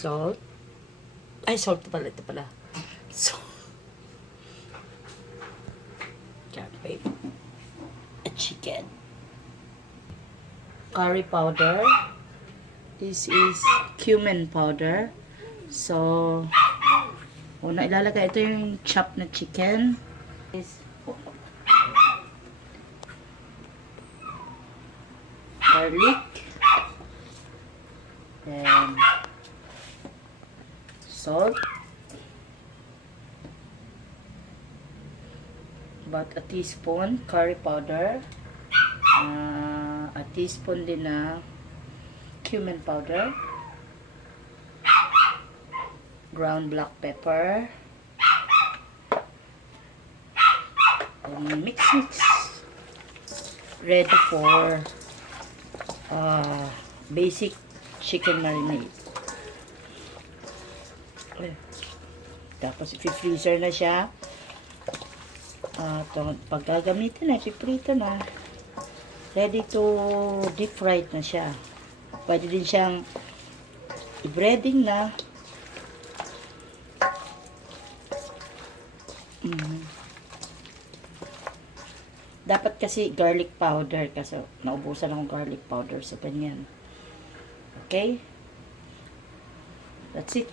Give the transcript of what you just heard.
Salt. Ay, salt pala. Ito pala. Salt. Garlic. A chicken. Curry powder. This is cumin powder. So, una ilalagay ito yung chop na chicken. Garlic. And salt. About a teaspoon curry powder. A teaspoon din na cumin powder. Ground black pepper. And mix. Ready for basic chicken marinade. Tapos i-freezer na siya. Pag gagamitin na, ipiprito na. Ready to deep fried na siya. Pwede din siyang i-breading na. Dapat kasi garlic powder kasi naubusan akong garlic powder sa ganyan. Okay? That's it.